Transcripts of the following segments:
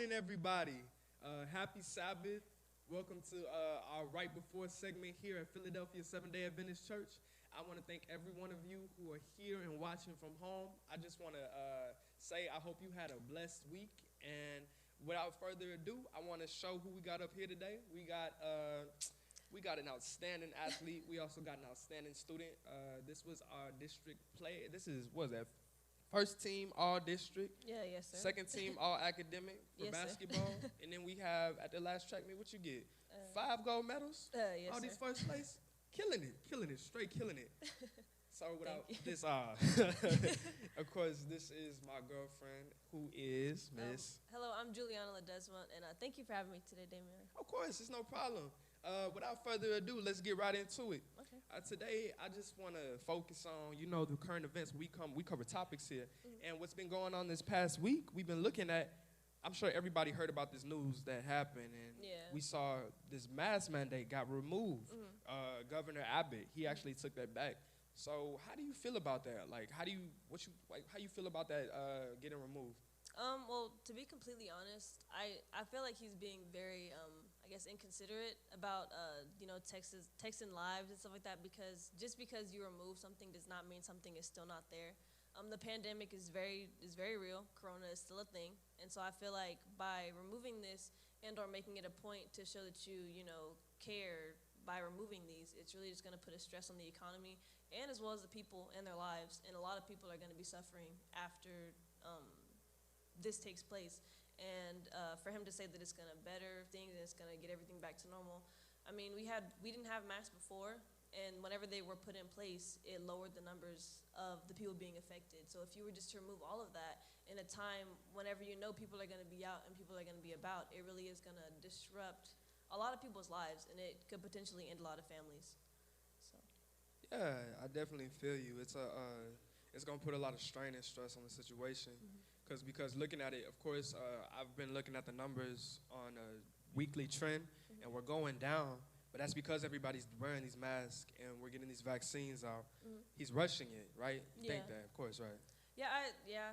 morning, everybody. Happy Sabbath. Welcome to our Right Before segment here at Philadelphia Seventh-day Adventist Church. I want to thank every one of you who are here and watching from home. I just want to say I hope you had a blessed week. And without further ado, I want to show who we got up here today. We got an outstanding athlete. We also got an outstanding student. This was our district play. What was that? First team all district. Yeah, yes, sir. Second team all academic for Yes, sir. basketball. And then we have at the last track meet, what you get? 5 gold medals? Yes, All sir. these first place? Killing it, straight killing it. So without Thank this, of course, this is my girlfriend who is Miss. Hello, I'm Juliana Ledesma, and thank you for having me today, Damien. Of course, it's no problem. Without further ado, let's get right into it. Okay. Today, I just want to focus on, the current events. We cover topics here. Mm-hmm. And what's been going on this past week, we've been looking at, I'm sure everybody heard about this news that happened. And Yeah. we saw this mask mandate got removed. Mm-hmm. Governor Abbott, he actually took that back. So how do you feel about that? Like, how you feel about that getting removed? Well, to be completely honest, I feel like he's being very, inconsiderate about, Texan lives and stuff like that, because just because you remove something does not mean something is still not there. The pandemic is very real. Corona is still a thing. And so I feel like by removing this and or making it a point to show that you care by removing these, it's really just going to put a stress on the economy and as well as the people and their lives. And a lot of people are going to be suffering after this takes place. And for him to say that it's going to better things and it's going to get everything back to normal. I mean, we didn't have masks before, and whenever they were put in place, it lowered the numbers of the people being affected. So if you were just to remove all of that in a time whenever people are going to be out and people are going to be about, it really is going to disrupt a lot of people's lives, and it could potentially end a lot of families. So. Yeah, I definitely feel you. It's going to put a lot of strain and stress on the situation. Mm-hmm. Because looking at it, of course, I've been looking at the numbers on a weekly trend, Mm-hmm. and we're going down. But that's because everybody's wearing these masks and we're getting these vaccines out. Mm-hmm. He's rushing it, right? You think Yeah. that, of course, right? Yeah,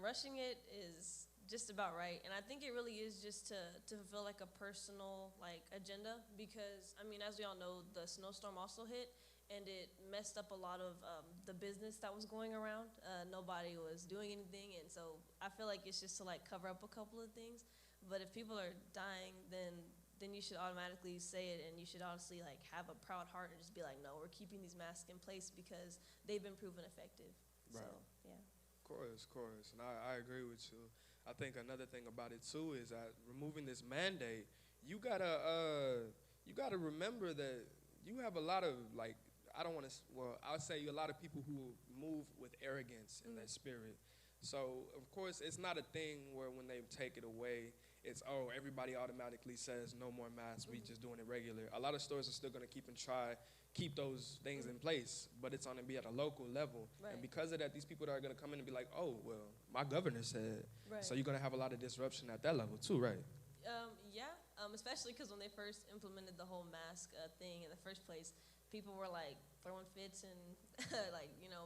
rushing it is just about right, and I think it really is just to fulfill like a personal agenda, because I mean, as we all know, the snowstorm also hit, and it messed up a lot of the business that was going around. Nobody was doing anything, and so I feel like it's just to cover up a couple of things. But if people are dying, then you should automatically say it, and you should honestly have a proud heart and just be like, no, we're keeping these masks in place because they've been proven effective. Right. So yeah. Of course. And I agree with you. I think another thing about it, too, is that removing this mandate, you gotta remember that you have a lot of, I would say a lot of people who move with arrogance in their spirit. So, of course, it's not a thing where when they take it away, it's, everybody automatically says no more masks, we just doing it regular. A lot of stores are still going to keep those things in place, but it's going to be at a local level. Right. And because of that, these people are going to come in and be like, oh, well, my governor said. Right. So you're going to have a lot of disruption at that level too, right? Especially because when they first implemented the whole mask thing in the first place, people were throwing fits and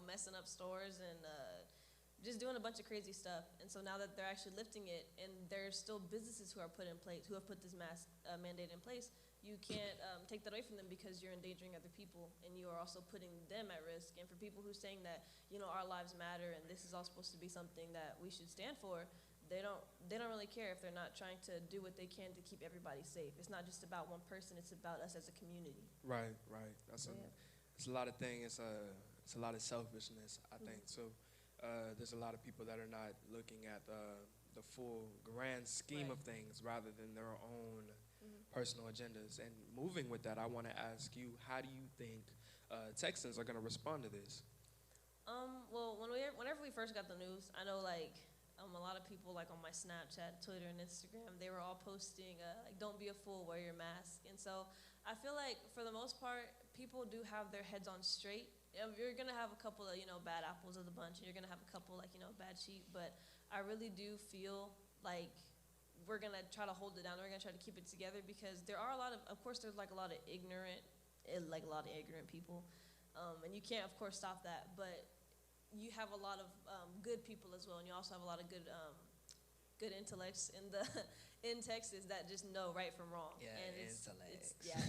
messing up stores and just doing a bunch of crazy stuff. And so now that they're actually lifting it, and there's still businesses who have put this mask mandate in place, you can't take that away from them because you're endangering other people, and you are also putting them at risk. And for people who are saying that our lives matter and this is all supposed to be something that we should stand for, they don't really care if they're not trying to do what they can to keep everybody safe. It's not just about one person; it's about us as a community. Right. It's a lot of things. It's a lot of selfishness, I think, too. There's a lot of people that are not looking at the full grand scheme of things rather than their own personal agendas. And moving with that, I want to ask you, how do you think Texans are going to respond to this? Well, whenever we first got the news, I know a lot of people on my Snapchat, Twitter, and Instagram, they were all posting "Don't be a fool, wear your mask." And so I feel like for the most part, people do have their heads on straight. You're gonna have a couple of bad apples of the bunch, and you're gonna have a couple bad sheep. But I really do feel like we're gonna try to hold it down. We're gonna try to keep it together because there are of course, there's a lot of ignorant people, and you can't of course stop that. But you have a lot of good people as well, and you also have a lot of good good intellects in the in Texas that just know right from wrong. Yeah, And intellects. yeah,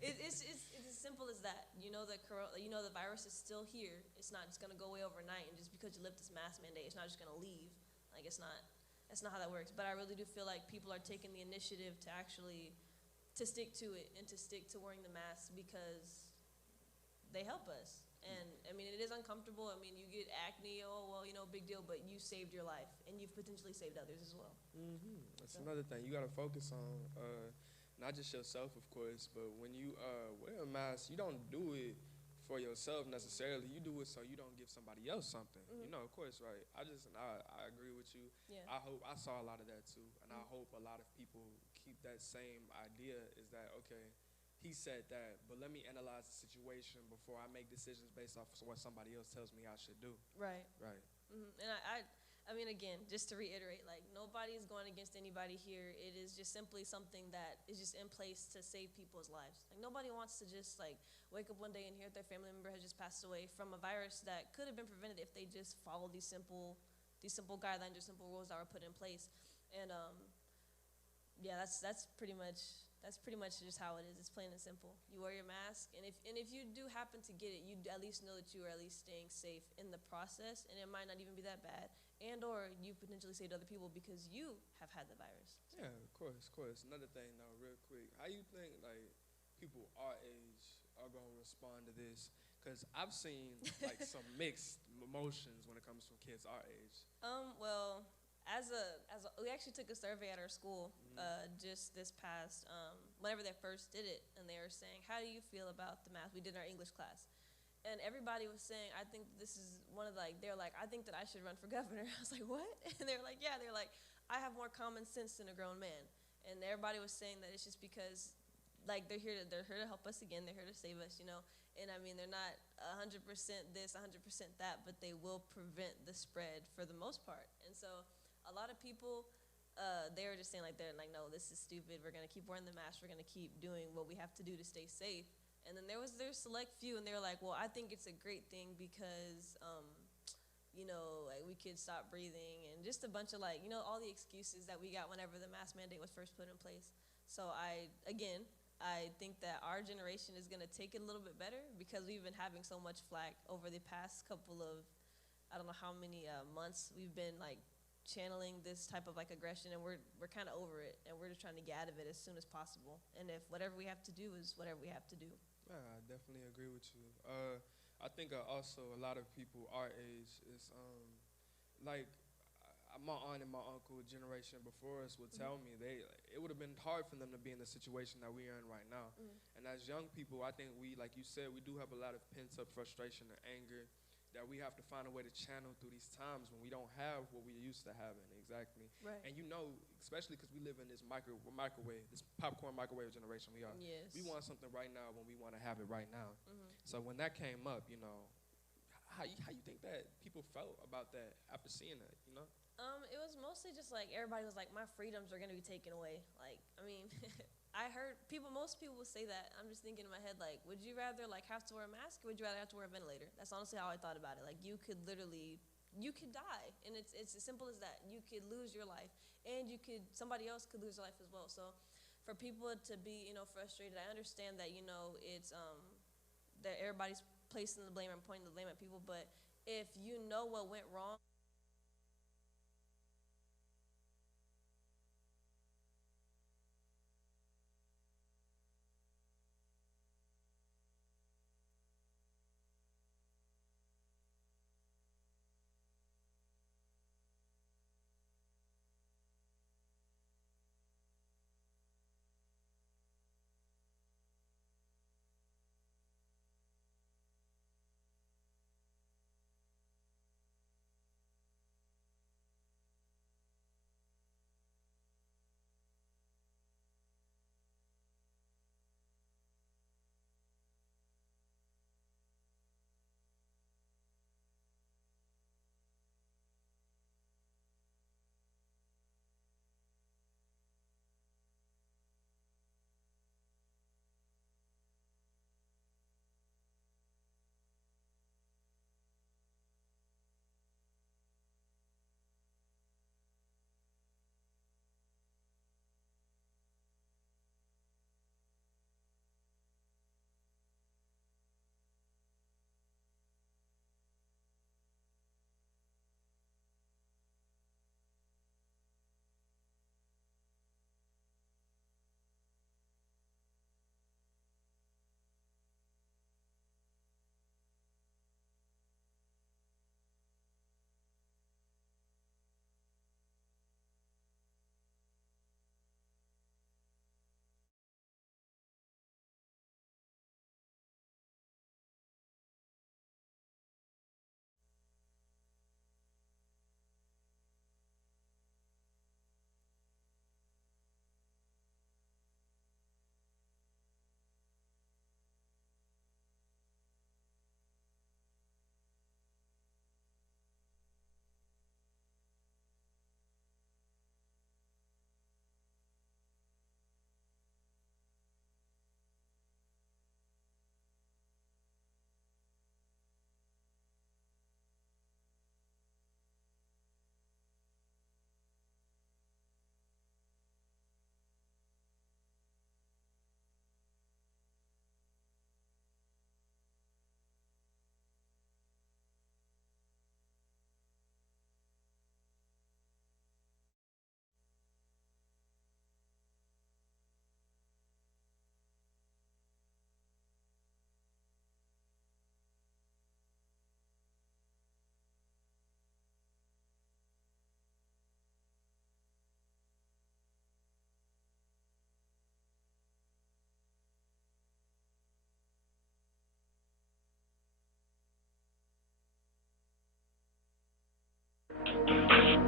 it's as simple as that. You know the virus is still here. It's not just gonna go away overnight, and just because you lift this mask mandate, it's not just gonna leave. Like it's not. That's not how that works. But I really do feel like people are taking the initiative to actually to stick to it and to stick to wearing the mask because they help us. And I mean, it is uncomfortable. I mean, you get acne. Oh well, big deal. But you saved your life, and you've potentially saved others as well. That's another thing. You got to focus on not just yourself, of course, but when you wear a mask, you don't do it for yourself necessarily. You do it so you don't give somebody else something. Of course, right? I agree with you. Yeah. I saw a lot of that too, and I hope a lot of people keep that same idea. Is that okay? He said that, but let me analyze the situation before I make decisions based off of what somebody else tells me I should do. Right. Right. And I mean, again, just to reiterate, like nobody is going against anybody here. It is just simply something that is just in place to save people's lives. Like nobody wants to just like wake up one day and hear their family member has just passed away from a virus that could have been prevented if they just followed these simple guidelines or simple rules that were put in place. And yeah, that's pretty much just how it is. It's plain and simple. You wear your mask, and if you do happen to get it, you at least know that you are at least staying safe in the process, and it might not even be that bad, and or you potentially saved other people because you have had the virus. Yeah, of course. Another thing, though, real quick, how you think like people our age are gonna respond to this? Because I've seen like some mixed emotions when it comes from kids our age. Well, we actually took a survey at our school just this past whenever they first did it, and they were saying, how do you feel about the mask? We did in our English class, and everybody was saying, I think this is one of they're like, I think that I should run for governor. I was like, what? And they were like, yeah. They're like, I have more common sense than a grown man. And everybody was saying that it's just because like they're here to help us again. They're here to save us, And I mean, they're not 100% this, 100% that, but they will prevent the spread for the most part. And so a lot of people, they were just saying they're like, no, this is stupid. We're going to keep wearing the mask. We're going to keep doing what we have to do to stay safe. And then their select few, and they were like, well, I think it's a great thing because, like we could stop breathing and just a bunch of all the excuses that we got whenever the mask mandate was first put in place. So I think that our generation is going to take it a little bit better because we've been having so much flack over the past couple of, I don't know how many months we've been channeling this type of aggression, and we're kind of over it, and we're just trying to get out of it as soon as possible. And if whatever we have to do is whatever we have to do. Yeah, I definitely agree with you. I think also a lot of people our age is my aunt and my uncle generation before us would tell me it would have been hard for them to be in the situation that we are in right now. And as young people, I think we, like you said, we do have a lot of pent up frustration and anger that we have to find a way to channel through these times when we don't have what we used to having. Exactly. Right. And especially because we live in this microwave, this popcorn microwave generation we are. Yes. We want something right now when we want to have it right now. So when that came up, how you think that people felt about that after seeing that, It was mostly just everybody was like, my freedoms are gonna be taken away. I mean, I heard most people would say that. I'm just thinking in my head, would you rather have to wear a mask or would you rather have to wear a ventilator? That's honestly how I thought about it. You could die, and it's as simple as that. You could lose your life, and somebody else could lose their life as well. So, for people to be frustrated, I understand that it's that everybody's placing the blame and pointing the blame at people, but if you know what went wrong.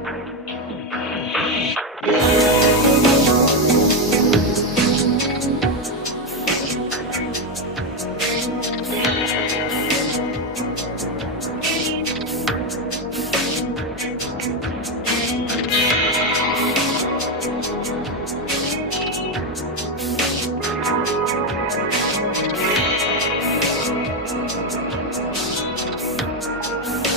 Bye.